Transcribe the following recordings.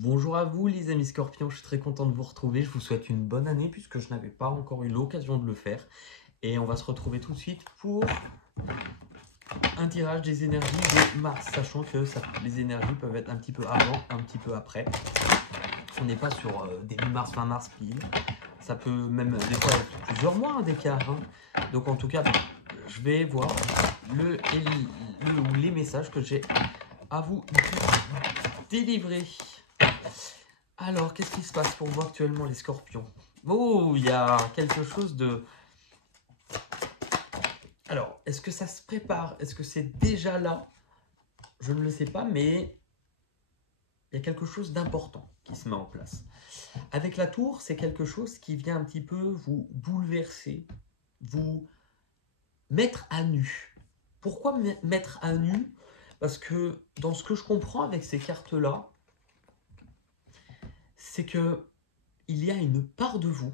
Bonjour à vous les amis Scorpions, je suis très content de vous retrouver, je vous souhaite une bonne année puisque je n'avais pas encore eu l'occasion de le faire. Et on va se retrouver tout de suite pour un tirage des énergies de Mars, sachant que les énergies peuvent être un petit peu avant, un petit peu après. On n'est pas sur début mars, fin mars pile, ça peut même des fois être plusieurs mois d'écart. Donc en tout cas, je vais voir les messages que j'ai à vous délivrer. Alors, qu'est-ce qui se passe pour vous actuellement, les scorpions? Oh, il y a quelque chose de... Alors, est-ce que ça se prépare? Est-ce que c'est déjà là? Je ne le sais pas, mais il y a quelque chose d'important qui se met en place. Avec la tour, c'est quelque chose qui vient un petit peu vous bouleverser, vous mettre à nu. Pourquoi mettre à nu? Parce que dans ce que je comprends avec ces cartes-là, c'est que il y a une part de vous,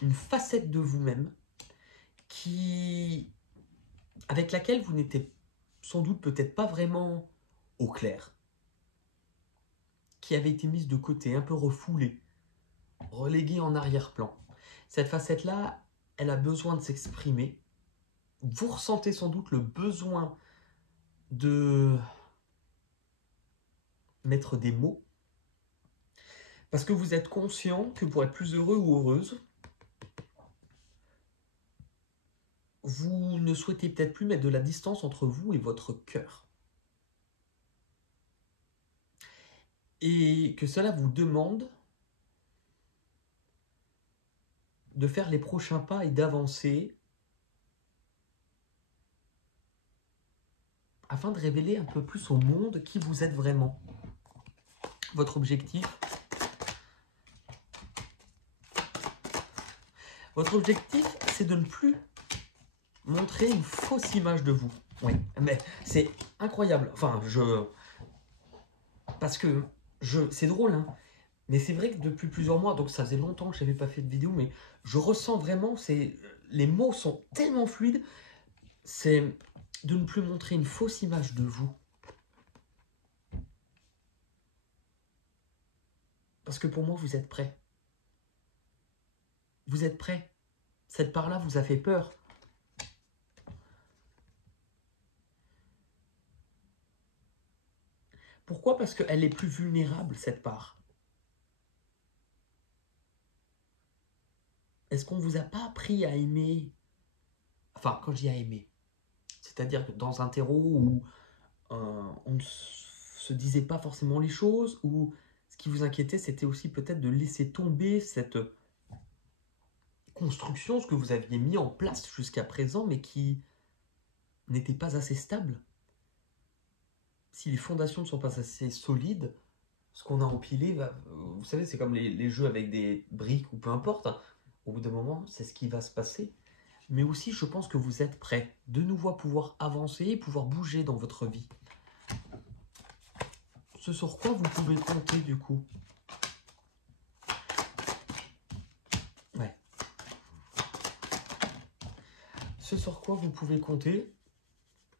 une facette de vous-même, avec laquelle vous n'étiez sans doute peut-être pas vraiment au clair, qui avait été mise de côté, un peu refoulée, reléguée en arrière-plan. Cette facette-là, elle a besoin de s'exprimer. Vous ressentez sans doute le besoin de mettre des mots, parce que vous êtes conscient que pour être plus heureux ou heureuse, vous ne souhaitez peut-être plus mettre de la distance entre vous et votre cœur. Et que cela vous demande de faire les prochains pas et d'avancer afin de révéler un peu plus au monde qui vous êtes vraiment. Votre objectif, c'est de ne plus montrer une fausse image de vous. Oui, mais c'est incroyable. Enfin, parce que c'est drôle, hein. Mais c'est vrai que depuis plusieurs mois, donc ça faisait longtemps que je n'avais pas fait de vidéo, mais je ressens vraiment, les mots sont tellement fluides, c'est de ne plus montrer une fausse image de vous. Parce que pour moi, vous êtes prêts. Vous êtes prêts. Cette part-là vous a fait peur. Pourquoi? Parce qu'elle est plus vulnérable, cette part. Est-ce qu'on ne vous a pas appris à aimer? Enfin, quand je dis à aimer, c'est-à-dire que dans un terreau où on ne se disait pas forcément les choses, où ce qui vous inquiétait, c'était aussi peut-être de laisser tomber cette construction, ce que vous aviez mis en place jusqu'à présent, mais qui n'était pas assez stable. Si les fondations ne sont pas assez solides, ce qu'on a empilé, vous savez, c'est comme les jeux avec des briques ou peu importe, hein. Au bout d'un moment, c'est ce qui va se passer. Mais aussi, je pense que vous êtes prêts de nouveau à pouvoir avancer et pouvoir bouger dans votre vie. Ce sur quoi vous pouvez compter, du coup? Ouais. Ce sur quoi vous pouvez compter,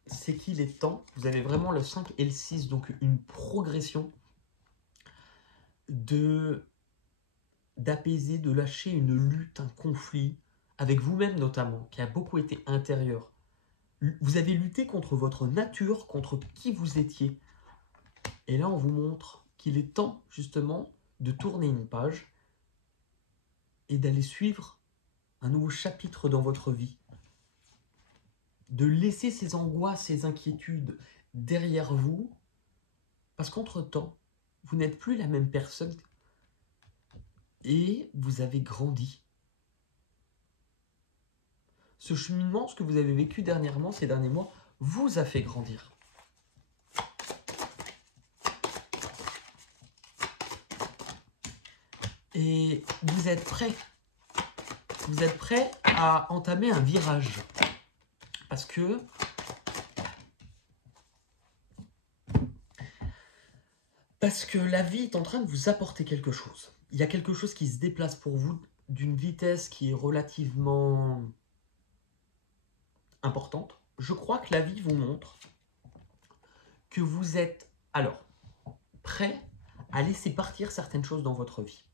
c'est qu'il est temps, vous avez vraiment le 5 et le 6, donc une progression d'apaiser, de lâcher une lutte, un conflit, avec vous-même notamment, qui a beaucoup été intérieur. Vous avez lutté contre votre nature, contre qui vous étiez. Et là, on vous montre qu'il est temps, justement, de tourner une page et d'aller suivre un nouveau chapitre dans votre vie. De laisser ces angoisses, ces inquiétudes derrière vous, parce qu'entre-temps, vous n'êtes plus la même personne et vous avez grandi. Ce cheminement, ce que vous avez vécu dernièrement, ces derniers mois, vous a fait grandir. Et vous êtes prêts. Vous êtes prêts à entamer un virage. Parce que la vie est en train de vous apporter quelque chose. Il y a quelque chose qui se déplace pour vous d'une vitesse qui est relativement importante. Je crois que la vie vous montre que vous êtes alors prêt à laisser partir certaines choses dans votre vie,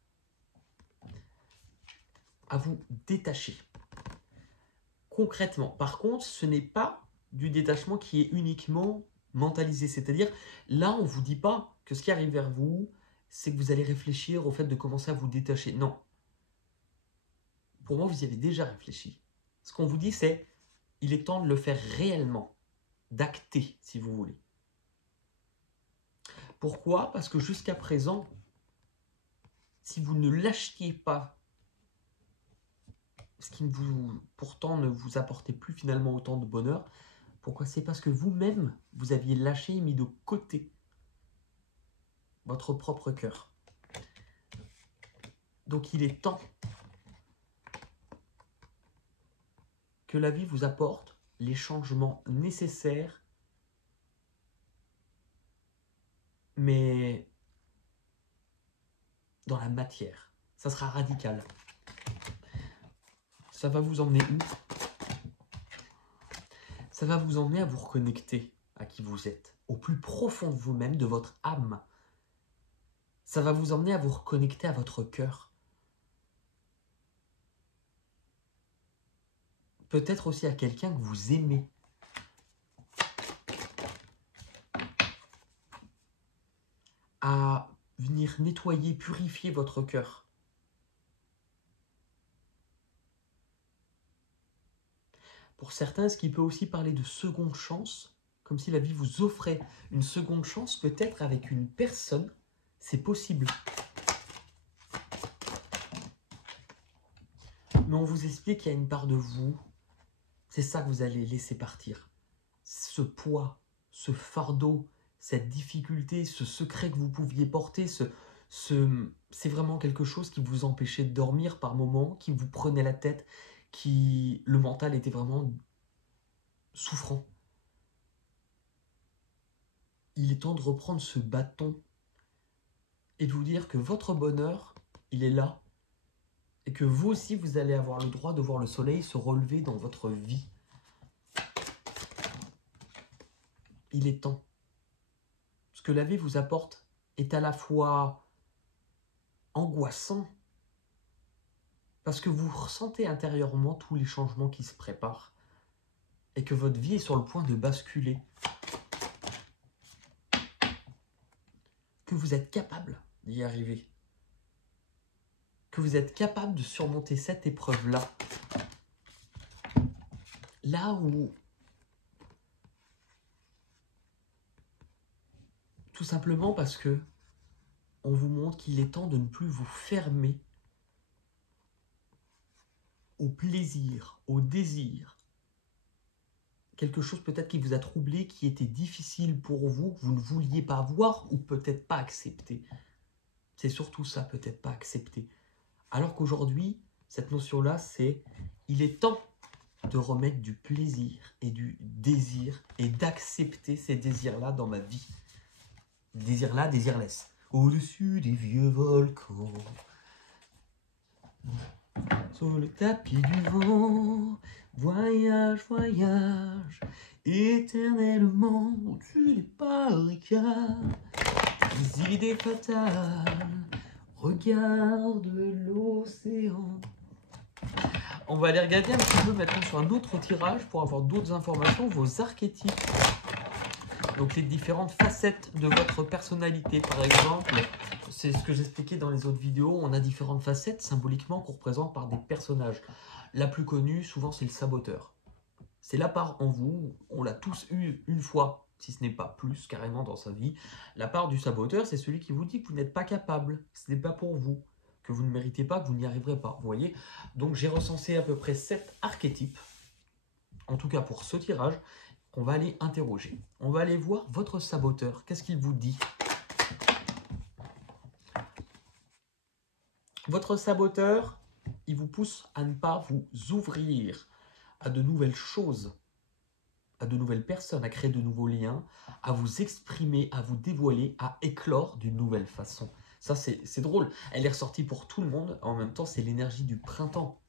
à vous détacher. Concrètement, par contre, ce n'est pas du détachement qui est uniquement mentalisé. C'est-à-dire, là, on ne vous dit pas que ce qui arrive vers vous, c'est que vous allez réfléchir au fait de commencer à vous détacher. Non. Pour moi, vous y avez déjà réfléchi. Ce qu'on vous dit, c'est il est temps de le faire réellement, d'acter, si vous voulez. Pourquoi? Parce que jusqu'à présent, si vous ne lâchiez pas ce qui pourtant ne vous apportait plus finalement autant de bonheur, pourquoi? C'est parce que vous-même, vous aviez lâché et mis de côté votre propre cœur. Donc il est temps que la vie vous apporte les changements nécessaires, mais dans la matière. Ça sera radical. Ça va vous emmener où? Ça va vous emmener à vous reconnecter à qui vous êtes, au plus profond de vous-même, de votre âme. Ça va vous emmener à vous reconnecter à votre cœur. Peut-être aussi à quelqu'un que vous aimez. À venir nettoyer, purifier votre cœur. Pour certains, ce qui peut aussi parler de seconde chance, comme si la vie vous offrait une seconde chance, peut-être avec une personne, c'est possible. Mais on vous explique qu'il y a une part de vous, c'est ça que vous allez laisser partir. Ce poids, ce fardeau, cette difficulté, ce secret que vous pouviez porter, c'est vraiment quelque chose qui vous empêchait de dormir par moments, qui vous prenait la tête, le mental était vraiment souffrant. Il est temps de reprendre ce bâton et de vous dire que votre bonheur, il est là. Et que vous aussi, vous allez avoir le droit de voir le soleil se relever dans votre vie. Il est temps. Ce que la vie vous apporte est à la fois angoissant, parce que vous ressentez intérieurement tous les changements qui se préparent, et que votre vie est sur le point de basculer. Que vous êtes capable d'y arriver. Que vous êtes capable de surmonter cette épreuve-là. Là où, tout simplement parce que on vous montre qu'il est temps de ne plus vous fermer au plaisir, au désir. Quelque chose peut-être qui vous a troublé, qui était difficile pour vous, que vous ne vouliez pas voir ou peut-être pas accepter. C'est surtout ça, peut-être pas accepter. Alors qu'aujourd'hui, cette notion-là, c'est il est temps de remettre du plaisir et du désir et d'accepter ces désirs-là dans ma vie. Désir-là, désirless. Au-dessus des vieux volcans, sur le tapis du vent, voyage, voyage, éternellement au-dessus des barricades, des idées fatales, regarde l'océan. On va aller regarder un petit peu maintenant sur un autre tirage pour avoir d'autres informations, vos archétypes. Donc les différentes facettes de votre personnalité, par exemple, c'est ce que j'expliquais dans les autres vidéos, on a différentes facettes symboliquement qu'on représente par des personnages. La plus connue, souvent, c'est le saboteur. C'est la part en vous, on l'a tous eu une fois, si ce n'est pas plus, carrément dans sa vie. La part du saboteur, c'est celui qui vous dit que vous n'êtes pas capable, que ce n'est pas pour vous, que vous ne méritez pas, que vous n'y arriverez pas. Vous voyez? Donc j'ai recensé à peu près 7 archétypes, en tout cas pour ce tirage, qu'on va aller interroger. On va aller voir votre saboteur. Qu'est-ce qu'il vous dit? Votre saboteur, il vous pousse à ne pas vous ouvrir à de nouvelles choses, à de nouvelles personnes, à créer de nouveaux liens, à vous exprimer, à vous dévoiler, à éclore d'une nouvelle façon. Ça, c'est drôle. Elle est ressortie pour tout le monde. En même temps, c'est l'énergie du printemps.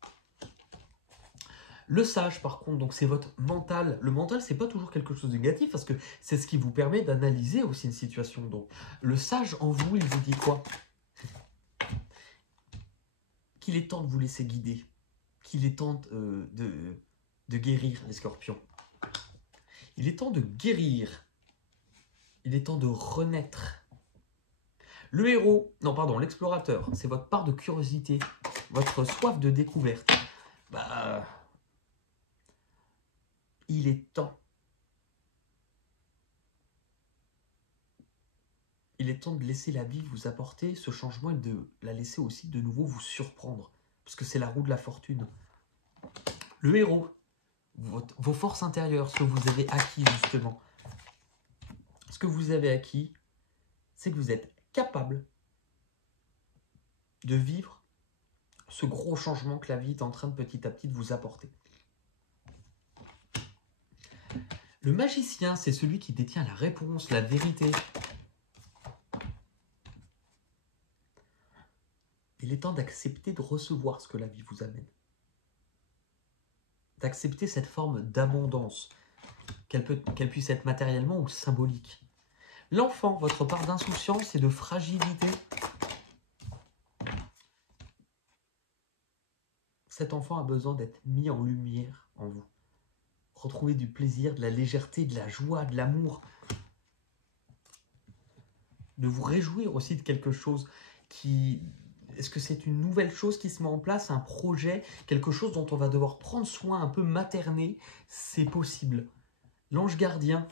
Le sage, par contre, donc c'est votre mental. Le mental, c'est pas toujours quelque chose de négatif parce que c'est ce qui vous permet d'analyser aussi une situation. Donc, le sage en vous, il vous dit quoi? Qu'il est temps de vous laisser guider. Qu'il est temps de guérir les scorpions. Il est temps de guérir. Il est temps de renaître. Le héros, non pardon, l'explorateur, c'est votre part de curiosité, votre soif de découverte. Bah, il est temps. Il est temps de laisser la vie vous apporter ce changement et de la laisser aussi de nouveau vous surprendre. Parce que c'est la roue de la fortune. Le héros, vos forces intérieures, ce que vous avez acquis justement. Ce que vous avez acquis, c'est que vous êtes capable de vivre ce gros changement que la vie est en train de petit à petit de vous apporter. Le magicien, c'est celui qui détient la réponse, la vérité. Il est temps d'accepter de recevoir ce que la vie vous amène. D'accepter cette forme d'abondance, qu'elle puisse être matériellement ou symbolique. L'enfant, votre part d'insouciance et de fragilité. Cet enfant a besoin d'être mis en lumière en vous. Retrouver du plaisir, de la légèreté, de la joie, de l'amour. De vous réjouir aussi de quelque chose qui... Est-ce que c'est une nouvelle chose qui se met en place, un projet, quelque chose dont on va devoir prendre soin, un peu materner? C'est possible. L'ange gardien,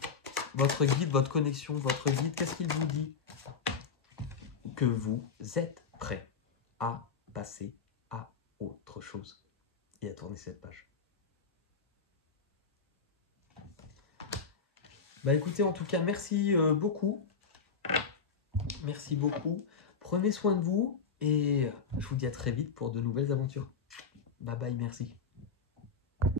votre guide, votre connexion, votre guide, qu'est-ce qu'il vous dit? Que vous êtes prêt à passer à autre chose et à tourner cette page. Bah écoutez, en tout cas, merci beaucoup. Merci beaucoup. Prenez soin de vous et je vous dis à très vite pour de nouvelles aventures. Bye bye, merci.